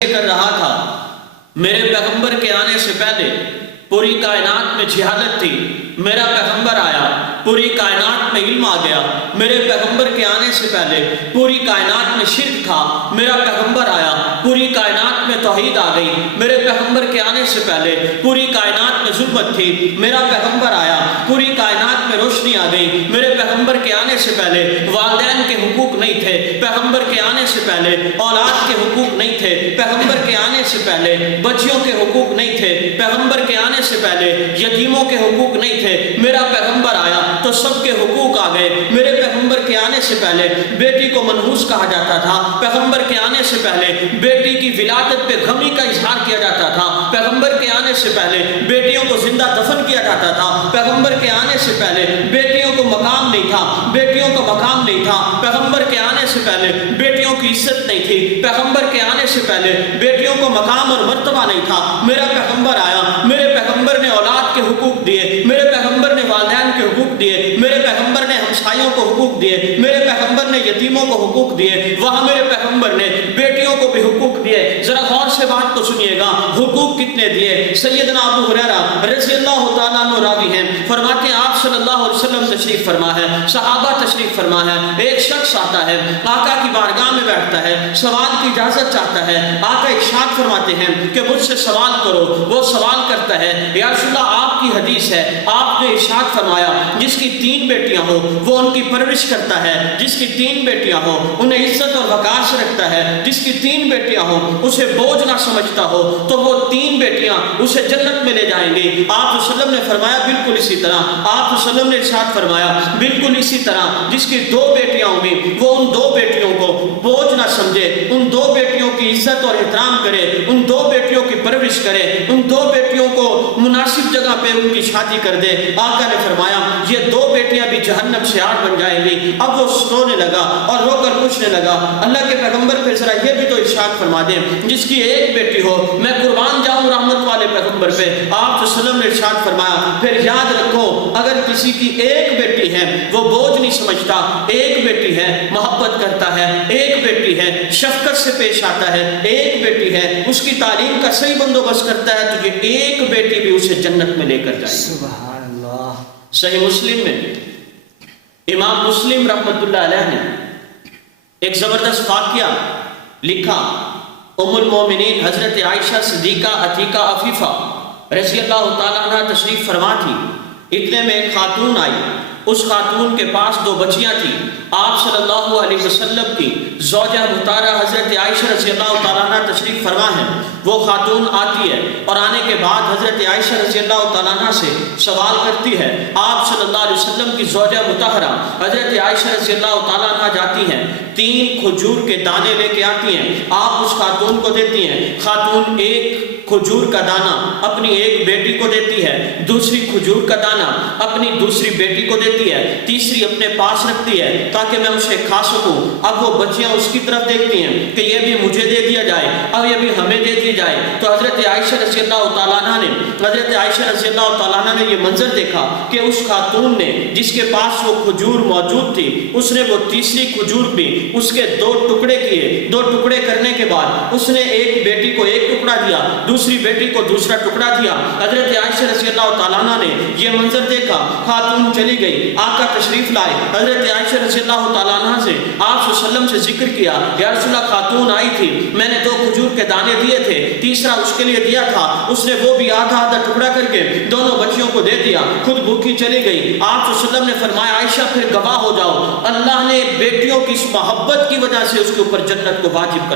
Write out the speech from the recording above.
کر رہا تھا، میرے پیغمبر کے آنے سے پہلے پوری کائنات میں جہالت تھی، میرا پیغمبر آیا، پوری کائنات میں علم آ گیا۔ میرے پیغمبر کے آنے سے پہلے پوری کائنات میں شرک تھا، میرا پیغمبر آیا، پوری کائنات میں توحید آ گئی۔ میرے پیغمبر کے آنے سے پہلے پوری کائنات میں ظلمت تھی، میرا پیغمبر آیا، پوری کائنات میں روشنی آ گئی۔ میرے پیغمبر کے آنے سے پہلے والدین کے حقوق نہیں تھے، پیغمبر کے آنے سے پہلے اولاد کے حقوق نہیں تھے، پیغمبر کے آنے سے پہلے بچیوں کے حقوق نہیں تھے، پیغمبر کے آنے سے پہلے یتیموں کے حقوق نہیں تھے۔ میرا پیغمبر آیا تو سب کے حقوق آ گئے۔ میرے پیغمبر کے آنے سے پہلے بیٹی کو منحوس کہا جاتا تھا، پیغمبر کے آنے سے پہلے بیٹی کی ولادت پہ غمی کا اظہار کیا جاتا تھا، پیغمبر کے آنے سے پہلے بیٹیوں کو زندہ دفن کیا جاتا تھا، پیغمبر کے آنے سے پہلے بیٹیوں کو مقام نہیں تھا، بیٹیوں کو مقام نہیں تھا، پیغمبر کے آنے سے پہلے بیٹیوں کی عزت نہیں تھی، پیغمبر کے آنے سے پہلے بیٹیوں کو مقام اور مرتبہ نہیں تھا۔ میرا پیغمبر آیا، میرے پیغمبر نے اولاد کے حقوق دیے، میرے پیغمبر نے والدین کے حقوق دیے، میرے پیغمبر نے ہمسایوں کو حقوق دیے، میرے پیغمبر نے یتیموں کو حقوق دیے، وہاں میرے پیغمبر نے بیٹیوں کو بھی حقوق دیے۔ ذرا غور سے بات کو سنیے گا، حقوق کتنے دیے؟ سیدنا ابو ہریرہ رضی اللہ تعالیٰ عنہ راوی ہیں، فرماتے ہیں آپ صلی اللہ علیہ وسلم تشریف فرما ہے، صحابہ تشریف فرما ہے، ایک شخص آتا ہے، آقا کی بارگاہ میں بیٹھتا ہے، سوال کی اجازت چاہتا ہے، آقا ارشاد فرماتے ہیں کہ مجھ سے سوال کرو۔ وہ سوال کرتا ہے، یا رسول اللہ آپ کی حدیث ہے، آپ نے ارشاد فرمایا جس کی 3 بیٹیاں ہو وہ ان کی پرورش کرتا ہے، جس کی 3 بیٹیاں ہو انہیں عزت اور وقار سے رکھتا ہے، جس کی 3 بیٹیاں ہو اسے بوجھ نہ سمجھتا ہو، تو وہ 3 بیٹیاں اسے جنت میں لے جائیں گی۔ آپ وسلم نے فرمایا بالکل اسی طرح، آپ وسلم نے ارشاد فرمایا بالکل اسی طرح جس کی 2 بیٹیاں ہوں گی وہ ان 2 بیٹیوں کو بوجھ نہ سمجھے، ان 2 بیٹیوں کی عزت اور احترام کرے، ان 2 بیٹیوں کی پرورش کرے، ان 2 بیٹیوں کو مناسب جگہ پہ ان کی شادی کر دے۔ آقا نے فرمایا یہ 2 بیٹیاں بھی جہنم سے آگ بن جائیں گی۔ اب وہ رونے لگا اور رو کر پوچھنے لگا، اللہ کے پیغمبر پھر ذرا یہ بھی تو ارشاد فرما دیں جس کی 1 بیٹی ہو میں قربان جاؤں رحمت والے پیغمبر پہ۔ آپ وسلم نے ارشاد فرمایا پھر یاد رکھو اگر کسی کی 1 بیٹی ہے وہ بوجھ نہیں سمجھتا، 1 بیٹی ہے محبت کرتا ہے، 1 بیٹی ہے شفقت سے پیش آتا ہے، 1 بیٹی ہے اس کی تعلیم کا صحیح بندوبست کرتا ہے، تو یہ 1 بیٹی بھی اسے جنت میں لے کر جائے۔ سبحان اللہ۔ صحیح مسلم میں امام مسلم رحمت اللہ علیہ نے ایک زبردست واقعہ لکھا۔ ام المومنین حضرت عائشہ صدیقہ عتیقہ عفیفہ رضی اللہ تعالیٰ عنہ تشریف فرما تھی۔ اتنے میں ایک خاتون آئی، اس خاتون کے پاس 2 بچیاں تھیں۔ آپ صلی اللہ علیہ وسلم کی زوجہ محترمہ حضرت عائشہ رضی اللہ تعالیٰ عنہ تشریف فرما ہے۔ وہ خاتون آتی ہے اور آنے کے بعد حضرت عائشہ رضی اللہ تعالیٰ عنہ سے سوال کرتی ہے۔ آپ صلی اللہ علیہ وسلم کی زوجہ مطہرہ حضرت عائشہ رضی اللہ تعالیٰ عنہ جاتی ہیں، 3 کھجور کے دانے لے کے آتی ہیں، آپ اس خاتون کو دیتی ہیں۔ خاتون 1 کھجور کا دانہ اپنی 1 بیٹی کو دیتی ہے، دوسری کھجور کا دانہ اپنی دوسری بیٹی کو دیتی ہے، تیسری اپنے پاس رکھتی ہے تاکہ میں اسے کھا سکوں۔ اب وہ بچیاں اس کی طرف دیکھتی ہیں کہ یہ بھی مجھے دے دیا جائے، اب یہ بھی ہمیں دے دیا جائے۔ تو حضرت عائشہ رضی اللہ تعالیٰ عنہ نے یہ منظر دیکھا کہ اس خاتون نے جس کے پاس وہ کھجور موجود تھی اس نے وہ تیسری کھجور بھی اس کے 2 ٹکڑے کیے۔ 2 ٹکڑے کرنے کے بعد اس نے ایک بیٹی کو 1 ٹکڑا دیا، دوسری بیٹی کو دوسرا ٹکڑا دیا۔ حضرت عائشہ رضی اللہ تعالیٰ عنہ نے یہ منظر دیکھا، خاتون چلی گئی، آقا تشریف لائے۔ حضرت عائشہ رضی اللہ تعالیٰ عنہ سے آپ صلی اللہ علیہ وسلم سے ذکر کیا، یا رسول اللہ خاتون آئی تھی، میں نے 2 کھجور کے دانے دیے تھے، تیسرا اس کے لیے دیا تھا، اس نے وہ بھی آدھا آدھا ٹکڑا کر کے دونوں بچیوں کو دے دیا، خود بھوکی چلی گئی۔ آپ صلی اللہ علیہ وسلم نے فرمایا عائشہ پھر گواہ ہو جاؤ، اللہ نے بیٹیوں کی اس محبت کی وجہ سے اس کے اوپر جنت کو واجب کر